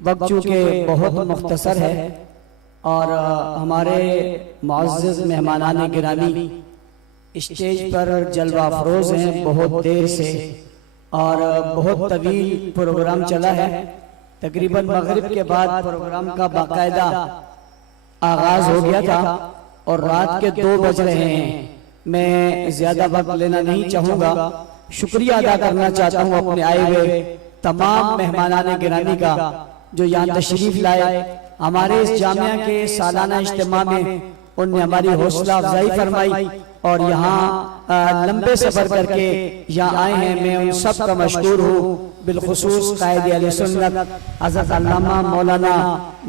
وقت چونکہ بہت مختصر ہے اور ہمارے معزز مہمانان گرامی اسٹیج پر جلوہ افروز ہیں بہت دیر سے اور بہت طویل پروگرام چلا ہے. تقریباً مغرب کے بعد پروگرام کا باقاعدہ آغاز ہو گیا تھا اور رات کے 2 بج رہے ہیں. میں زیادہ وقت لینا نہیں چاہوں گا. شکریہ ادا کرنا چاہتا ہوں اپنے آئے ہوئے تمام مہمانان گرامی کا جو یہاں تشریف لائے. ہمارے اس جامعہ کے سالانہ اجتماع میں ان نے ہماری حوصلہ افزائی فرمائی اور یہاں لمبے سفر کر کے یہاں آئے ہیں. میں ان سب کا مشکور ہوں، بالخصوص قائد اہل سنت حضرت علامہ مولانا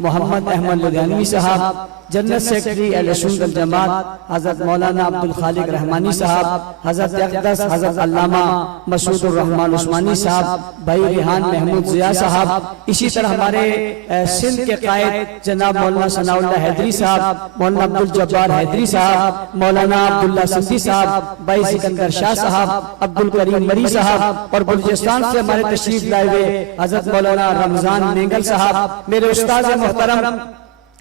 محمد احمد لدھیانوی صاحب، جنرل سیکرٹری اہل سنت والجماعت حضرت مولانا عبدالخالق رحمانی صاحب، حضرت اقدس حضرت علامہ مسعود الرحمن عثمانی صاحب، بھائی ریحان محمود ضیاء صاحب، اسی طرح ہمارے سندھ کے قائد جناب مولانا ثناء اللہ حیدری صاحب، مولانا عبدالجبار حیدری صاحب، مولانا عبداللہ سندھی صاحب، بھائی سکندر شاہ صاحب، عبدالکریم مری صاحب، اور بلوچستان سے ہمارے تشریف لائے ہوئے حضرت مولانا رمضان مینگل صاحب، میرے استاد محترم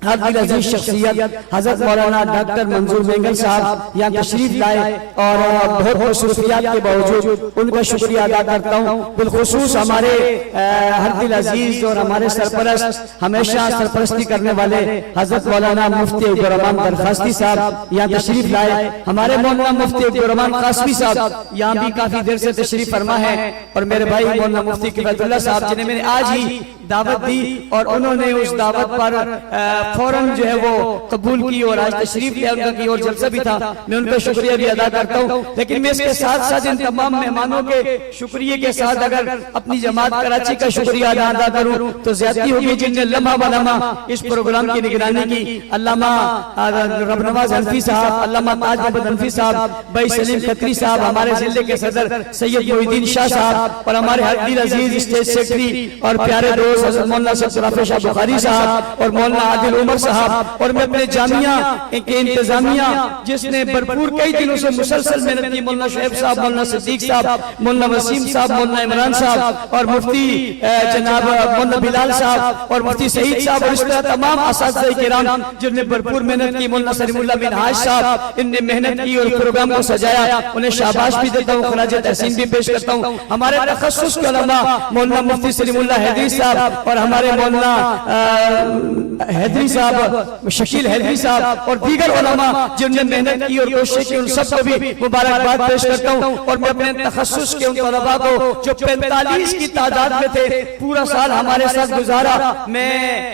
ہر دل عزیز شخصیت حضرت مولانا ڈاکٹر منظور مینگل صاحب یہاں تشریف لائے اور بہت مصروفیات کے باوجود ان کا شکریہ ادا کرتا ہوں. بالخصوص ہمارے ہر دل عزیز اور ہمارے سرپرست ہمیشہ سرپرستی کرنے والے حضرت مولانا مفتی عبدالرحمان درخواستی صاحب یہاں تشریف لائے. ہمارے مولانا مفتی عبدالرحمان قاسمی صاحب یہاں بھی کافی دیر سے تشریف فرما ہے اور میرے بھائی مولانا مفتی کفایت اللہ صاحب جنہیں میں نے آج ہی دعوت دی اور انہوں نے اس دعوت پر فوراً جو ہے وہ قبول کی اور آج تشریف لیا. ان کا کی اور جلسہ بھی تھا، میں ان کا شکریہ بھی ادا کرتا ہوں. لیکن میں اس کے ساتھ ساتھ ان تمام مہمانوں کے شکریہ کے ساتھ اگر اپنی جماعت کراچی کا شکریہ ادا کروں تو زیادتی ہوگی جن نے لمحہ بلمحہ اس پروگرام کی نگرانی کی. علامہ ربنواز حنفی صاحب، علامہ تاج محمد حنفی صاحب، بھائی سلیم کتری صاحب، ہمارے ضلع کے صدر سید محی الدین شاہ صاحب اور ہمارے ہر دل عزیز اسٹیج سیکرٹری اور پیارے دوست حضرت مولانا سرافہ شاہ بخاری صاحب اور مولانا عادل عمر صاحب اور میں اپنے جامعہ کے انتظامیہ جس نے بھرپور کئی دنوں سے مسلسل محنت کی، مولانا شعیب صاحب، مولانا صدیق صاحب، مولانا وسیم صاحب، مولانا عمران صاحب اور مفتی جناب مولانا بلال صاحب اور مفتی سعید صاحب اور اس طرح تمام اساتذہ کرام جن نے بھرپور محنت کی. مولانا سلیم اللہ بن حاج صاحب ان نے محنت کی اور پروگرام کو سجایا، انہیں شاباش بھی دیتا ہوں، خراج تحسین بھی پیش کرتا ہوں. ہمارے تخصص کے علماء مولانا مفتی سلیم اللہ حیدری صاحب اور ہمارے مولانا حیدری صاحب، شکیل حیدری صاحب اور دیگر علماء جن نے محنت کی اور کوشش کی، ان سب کو بھی مبارکباد پیش کرتا ہوں. اور میں اپنے تخصص کے ان طلباء کو جو 45 کی تعداد میں تھے، پورا سال ہمارے ساتھ گزارا، میں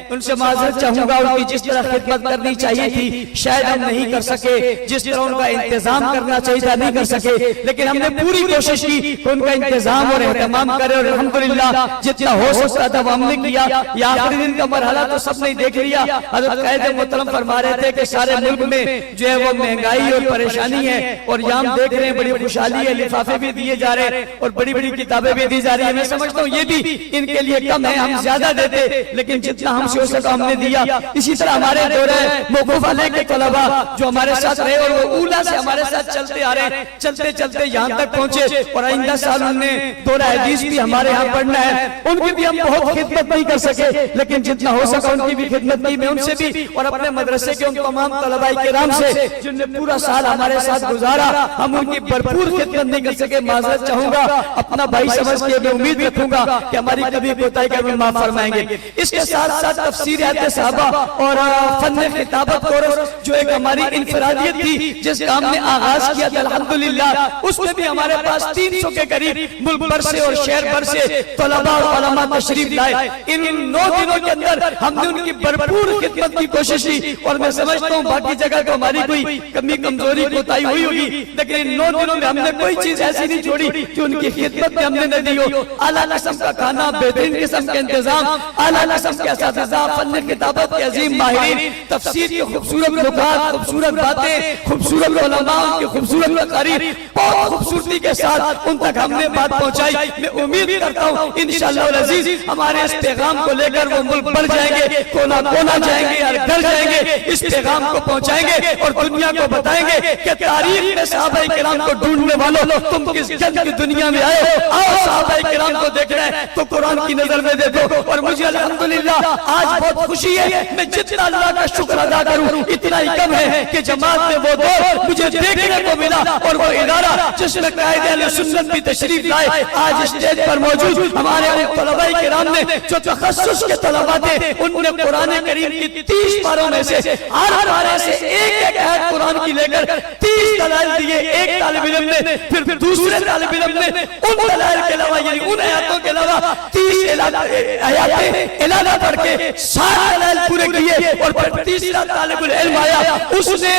ان سے معذرت چاہوں گا. ان کی جس طرح خدمت کرنی چاہیے تھی شاید ہم نہیں کر سکے، جس طرح ان کا انتظام کرنا چاہیے تھا نہیں کر سکے، لیکن ہم نے پوری کوشش کی کہ ان کا انتظام اور اہتمام کرے اور الحمدللہ جتنا ہو سکتا تھا وہ ہم نے کیا. یہ آخری دن کا مرحلہ تو سب نے دیکھ لیا. حضرت قائد محترم فرما رہے تھے کہ سارے ملک میں جو ہے وہ مہنگائی اور پریشانی ہے اور یہاں ہم دیکھ رہے ہیں بڑی خوشحالی ہے، لفافے بھی دیے جا رہے ہیں اور بڑی بڑی کتابیں بھی دی جا رہی ہیں. میں سمجھتا ہوں یہ بھی ان کے لیے کم ہے، ہم زیادہ دیتے لیکن جتنا ہم سے ہو سکتا ہم نے دیا. اسی طرح ہمارے دورہ موقوف علیہ کے طلباء جو ہمارے ساتھ رہے اور وہ اولا سے ہمارے ساتھ چلتے آ رہے ہیں، چلتے چلتے یہاں تک پہنچے اور آئندہ سال انہوں نے دورہ حدیث بھی ہمارے ہاں پڑھنا ہے. ان کی بھی ہم بہت خدمت نہیں کر سکے لیکن جتنا ہو سکا ان کی بھی خدمت کی. میں ان سے بھی اور اپنے مدرسے کے ان تمام طلباء کرام سے جن نے پورا سال ہمارے ساتھ گزارا، ہم ان کی بھرپور خدمت نہیں کر سکے، معذرت چاہوں گا. اپنا بھائی سمجھ کے میں امید رکھوں گا کہ ہماری کبھی کوتاہی کا معاف فرمائیں گے. اس کے ساتھ ساتھ تفسیر آیات صحابہ اور فن خطابت کورس جو ایک ہماری انفرادیت تھی جس کا ہم نے آغاز کیا تھا الحمدللہ، اس میں بھی ہمارے پاس 300 کے قریب ملک بھر سے اور شہر بھر سے طلباء اور علماء تشریف لائے. ان 9 دنوں کے اندر ہم نے ان کی بھرپور خدمت کی کوشش کی اور میں سمجھتا ہوں باقی جگہ کو ہماری کوئی کمی کمزوری کوتاہی ہوئی ہوگی لیکن ان 9 دنوں میں ہم نے کوئی چیز ایسی نہیں چھوڑی کہ ان کی خدمت میں ہم نے نہ دی ہو. اعلیٰ قسم کا کھانا، بہترین قسم کا انتظام، اعلیٰ قسم کے اساتذہ، فن خطابت کے عظیم ماہرین، تفسیر کی خوبصورت نکات، خوبصورت باتیں، خوبصورت علماء کی خوبصورت تقاریر، بہت خوبصورتی کے ساتھ ان تک ہم نے بات پہنچائی. میں امید کرتا ہوں انشاءاللہ العزیز ہمارے اس پیغام کو لے کر وہ ملک بڑھ جائیں گے، کونا کونا جائیں گے اور گھر جائیں گے، اس پیغام کو پہنچائیں گے اور دنیا کو بتائیں گے کہ تاریخ میں صحابہ کرام کو ڈھونڈنے والوں تم کس گند کی دنیا میں آئے ہو، آؤ صحابہ کرام کو دیکھنا ہے تو قرآن کی نظر میں دیکھو۔ اور مجھے الحمدللہ آج بہت خوشی ہے، میں جتنا اللہ کا شکر ادا کروں اتنا ہی کم ہے کہ جماعت میں وہ دور مجھے دیکھنے کو ملا اور وہ ادارہ جس میں قائد اہل سنت بھی تشریف لائے آج اسٹیج پر موجود ہمارے طلباء کرام نے جو تخصص کے طلباء تھے، ان نے قرآن کریم کی 30 پاروں میں سے ہر پارے سے ایک آیت قرآن کی لے کر 30 دلائل دیے ایک طالب علم نے، پھر دوسرے طالب علم نے ان دلائل کے علاوہ یعنی ان آیاتوں کے علاوہ 30 آیاتیں علادہ پڑھ کے 60 دلائل پورے کیے اور پھر تیسرا طالب العلم آیا، اس نے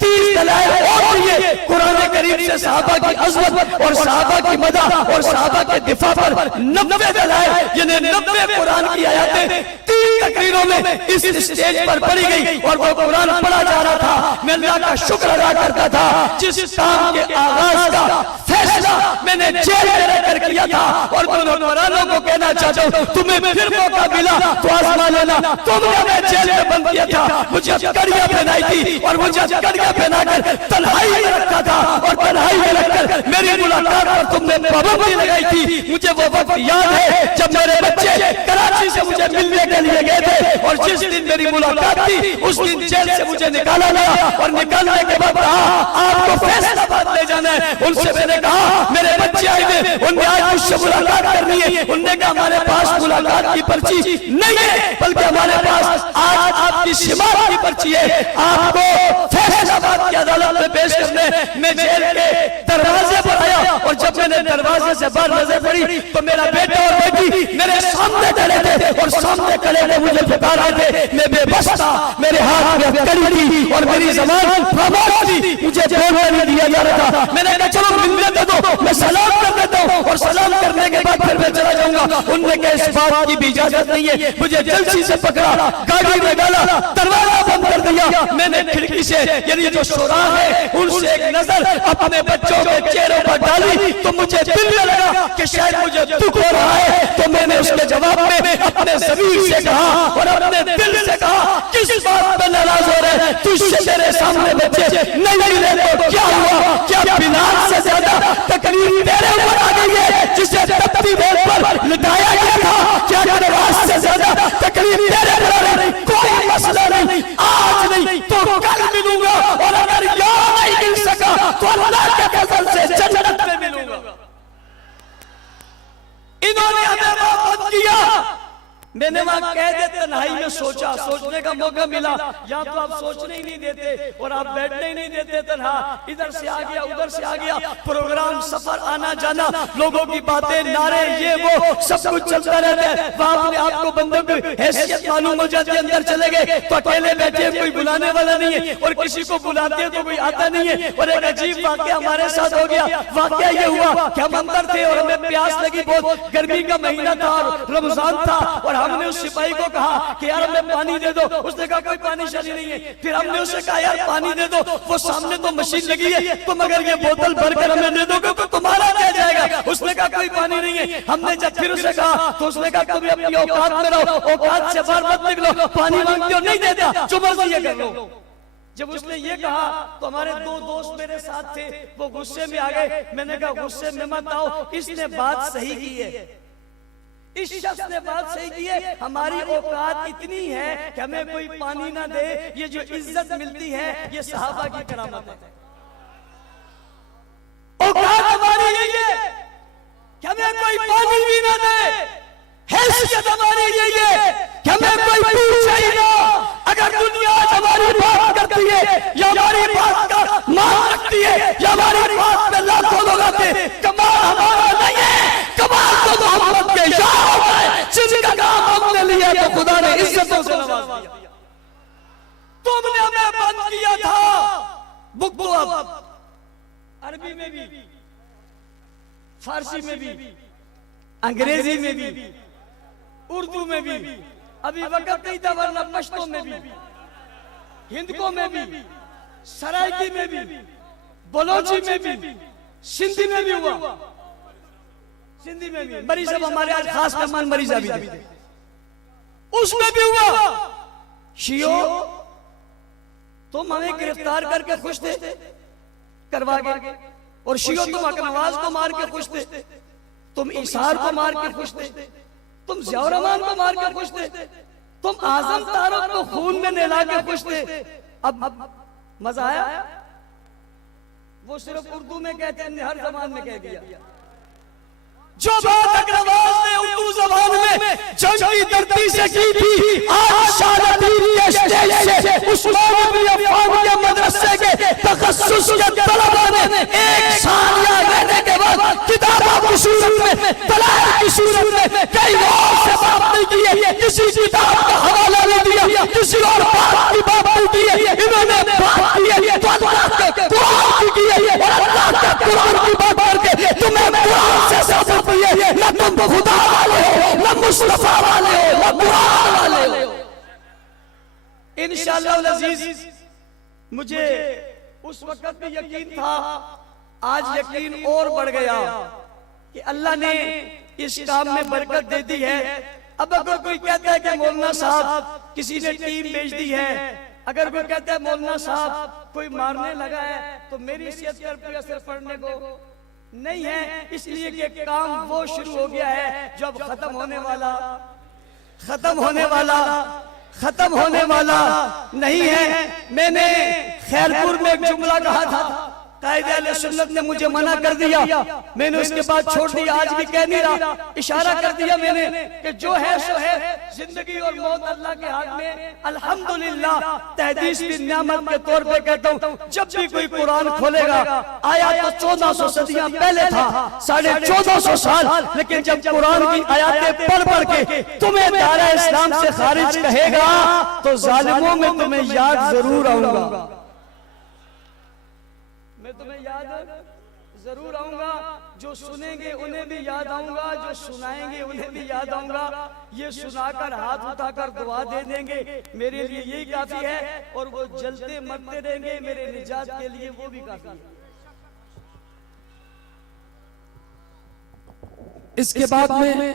30 دلائل اور دیے قرآن کریم سے صحابہ کی عظمت اور صحابہ کی مدح اور صحابہ کے دفاع پر 90 دلائل یعنی 90 قرآن کی آیاتیں 3 تقریروں میں اس اسٹیج پر پڑھی گئی اور وہ قرآن پڑھا جا رہا تھا۔ میں اللہ کا شکر ادا کرتا تھا جس کام کے آغاز کا فیصلہ میں نے جیل میں رہ کر کیا تھا اور قرآنوں کو کہنا چاہتا ہوں تمہیں پھر موقع ملا تو آزما لینا، تم نے ہمیں جیل میں بند کیا تھا، مجھے کڑیاں پہنائی تھی اور مجھے کڑیاں پہنا کر تنہائی میں رکھا تھا اور تنہائی میں رکھ کر میری ملاقات پر تم نے پابندی لگائی تھی۔ مجھے وہ وقت یاد ہے جب میرے بچے کراچی سے مجھے ملنے کے لیے گئے تھے اور جس دن میری ملاقات تھی اس دن جیل سے مجھے نکالا گیا اور نکالنے کے بعد کہا آپ کو فیصلہ بات لے جانا ہے۔ ان سے میں نے کہا میرے بچے آئے تھے، ان نے آج مجھ سے ملاقات کرنی ہے، ان نے کہا ہمارے پاس ملاقات کی پرچی نہیں ہے بلکہ ہمارے پاس آج آپ کی سماعت کی پرچی ہے، آپ کو فیصلہ بات کی عدالت میں پیش کرنے۔ میں جیل کے دروازے پر آیا اور جب میں نے دروازے سے باہر نظر پڑی تو میرا بیٹا اور بیٹی میرے سامنے کھڑے تھے اور سامنے کھڑے ہوئے مجھے پکار رہے تھے۔ میں بے بس تھا، میرے ہاتھ میں کڑی تھی اور میری زبان خاموش تھی، مجھے بولنے نہیں دیا جا رہا تھا۔ میں نے کہا چلو ملنے دے دو، میں سلام کر دیتا ہوں اور سلام کرنے کے بعد پھر میں چلا جاؤں گا۔ ان نے کہا اس بات کی بھی اجازت نہیں ہے، مجھے جلسی سے پکڑا، گاڑی میں ڈالا، دروازہ بند کر دیا۔ میں نے کھڑکی سے یعنی جو سوراخ ہے ان سے ایک نظر اپنے بچوں کے چہروں پر ڈالی تو مجھے دل میں لگا کہ شاید مجھے دکھ ہو رہا ہے، تو میں نے اس کے جواب میں اپنے ضمیر سے کہا اور اپنے دل سے کہا کس بات پہ ناراض ہو رہے ہیں، تجھ سے تیرے سامنے بچے نہیں ملے تو کیا ہوا؟ کیا بلال سے زیادہ تکلیف تیرے اوپر آ گئی ہے جسے تپتی بول پر لٹایا گیا تھا؟ کیا نواز سے زیادہ تکلیف تیرے پر آ رہی؟ کوئی مسئلہ نہیں، آج نہیں تو کل ملوں گا اور اگر یہاں نہیں مل سکا تو اللہ کے فضل سے جنت میں ملوں گا۔ انہوں نے ہمیں محبت کیا، میں نے وہاں کہہ دے تنہائی میں سوچا، سوچنے کا موقع ملا، یا تو آپ سوچنے ہی نہیں دیتے اور آپ بیٹھنے ہی نہیں دیتے تنہا، ادھر سے آ گیا ادھر سے آ گیا، پروگرام سفر آنا جانا، لوگوں کی باتیں نعرے یہ وہ سب کچھ چلتا رہتا ہے۔ وہاں اپنے آپ کو بندوں کی حیثیت معلوم ہو جاتی ہے، اندر چلے گئے تو اکیلے بیٹھے کوئی بلانے والا نہیں ہے اور کسی کو بلاتے تو کوئی آتا نہیں ہے۔ اور ایک عجیب واقعہ ہمارے ساتھ ہو گیا، واقعہ یہ ہوا کہ ہم اندر تھے اور ہمیں پیاس لگی، بہت گرمی کا مہینہ تھا اور رمضان تھا، اور ہم نے اس سپاہی کو کہا کہ یار ہمیں پانی دے دو، اس نے کہا کوئی پانی شانی نہیں ہے۔ پھر ہم نے اسے کہا یار پانی دے دو، وہ سامنے تو مشین لگی ہے، تم اگر یہ بوتل بھر کر ہمیں دے دو گے تو تمہارا کیا جائے گا؟ اس نے کہا کوئی پانی نہیں ہے۔ ہم نے جب پھر اسے کہا تو اس نے کہا تم اپنی اوقات میں رہو، اوقات سے باہر مت نکلو، پانی مانگتے ہو نہیں دیتا، جو مرضی یہ کر لو۔ جب اس نے یہ کہا تو ہمارے 2 دوست میرے ساتھ تھے، وہ غصے میں آ گئے۔ میں نے کہا غصے میں مت آؤ، اس نے بات صحیح کی ہے، اس شخص نے بات صحیح کی ہے، ہماری اوقات اتنی ہے کہ ہمیں کوئی پانی نہ دے، یہ جو عزت ملتی ہے یہ صحابہ کی کرامت ہے۔ اوقات ہماری یہی ہے کہ ہمیں کوئی پانی بھی نہ دے، حیثیت ہماری یہی ہے کہ ہمیں کوئی پوچھے ہی نہ۔ اگر دنیا ہماری بات کرتی ہے یا ہماری بات کا مان رکھتی ہے یا ہماری بات میں لاکھوں لوگ آتے، کمال ہمارا نہیں ہے، کمال تو محمد کے یار ہے جن کا کام ہم نے لیا تو خدا نے عزتوں سے نواز دیا۔ تم نے ہمیں بند کیا تھا، بک دو اب، عربی میں بھی، فارسی میں بھی، انگریزی میں بھی، اردو میں بھی، ابھی وقت نہیں تھا ورنہ پشتو میں بھی، ہندکوں میں بھی، سرائکی میں بھی، بلوچی میں بھی، سندھی میں بھی ہوا، سندھی میں بھی۔ مری صاحب ہمارے آج خاص مہمان مری صاحب تھے، اس میں بھی ہوا شیعو تم ہمیں گرفتار کر کے خوش تھے کروا گئے، اور شیعو تم حق نواز کو مار کے خوش تھے، تم ایثار کو مار کے خوش تھے، تم ضیاء الرحمن کو مار کے خوش تھے، تم اعظم طارق کو خون میں نہلا کے خوش تھے۔ اب مزہ آیا؟ وہ صرف اردو میں کہتے ہیں، ہر زبان میں کہہ دیا۔ جو بات حق نواز نے اردو زبان میں جنگ کی دھرتی سے کی تھی، آج شاہدیر کے اسٹیج سے عثمان بن عفان کے مدرسے کے تخصص کے طلباء نے ایک ثانیہ رہنے کے بعد کتابوں کی صورت میں، دلائل کی صورت میں کئی اور سے بات نہیں کی ہے، کسی کتاب کا حوالہ نہیں دیا، کسی اور بات کی بات نہیں کی ہے، انہوں نے بات کی ہے تو اللہ کے قرآن کی ہے، اور اللہ کے قرآن کی بات کر کے تمہیں قرآن سے ثابت نہ تم خدا والے ہو، نہ مصطفیٰ والے ہو، نہ قرآن والے ہو۔ انشاءاللہ العزیز مجھے اس وقت بھی یقین تھا، آج یقین اور بڑھ گیا کہ اللہ نے اس کام میں برکت دے دی ہے۔ اب اگر کوئی کہتا ہے کہ مولانا صاحب کسی نے ٹیم بھیج دی ہے، اگر کوئی کہتا ہے مولانا صاحب کوئی مارنے لگا ہے، تو میری صحت پر کوئی اثر پڑنے کو نہیں ہے، اس لیے کہ کام وہ شروع ہو گیا ہے جو اب ختم ہونے والا نہیں ہے۔ میں نے خیرپور میں ایک جملہ کہا تھا، قائد اہل سنت نے مجھے منع کر دیا، میں نے اس کے بعد چھوڑ دیا، آج بھی کہہ نہیں رہا، اشارہ کر دیا میں نے کہ جو ہے سو ہے، زندگی اور موت اللہ کے ہاتھ میں۔ الحمدللہ تحدیث کی نعمت کے طور پہ کہتا ہوں، جب بھی کوئی قرآن کھولے گا، آیا تو 1400 صدیاں پہلے تھا، 1450 سال، لیکن جب قرآن کی آیاتیں پڑھ پڑھ کے تمہیں دائرہ اسلام سے خارج کہے گا تو ظالموں میں تمہیں یاد ضرور آؤں گا، میں تمہیں یاد ضرور آؤں گا، جو سنیں گے انہیں بھی یاد آؤں گا، جو سنائیں گے انہیں بھی یاد آؤں گا، یہ سنا کر ہاتھ اٹھا کر دعا دے دیں گے میرے لیے یہی کافی ہے، اور وہ جلتے مرتے رہیں گے میرے نجات کے لیے وہ بھی کافی ہے۔ اس کے بعد میں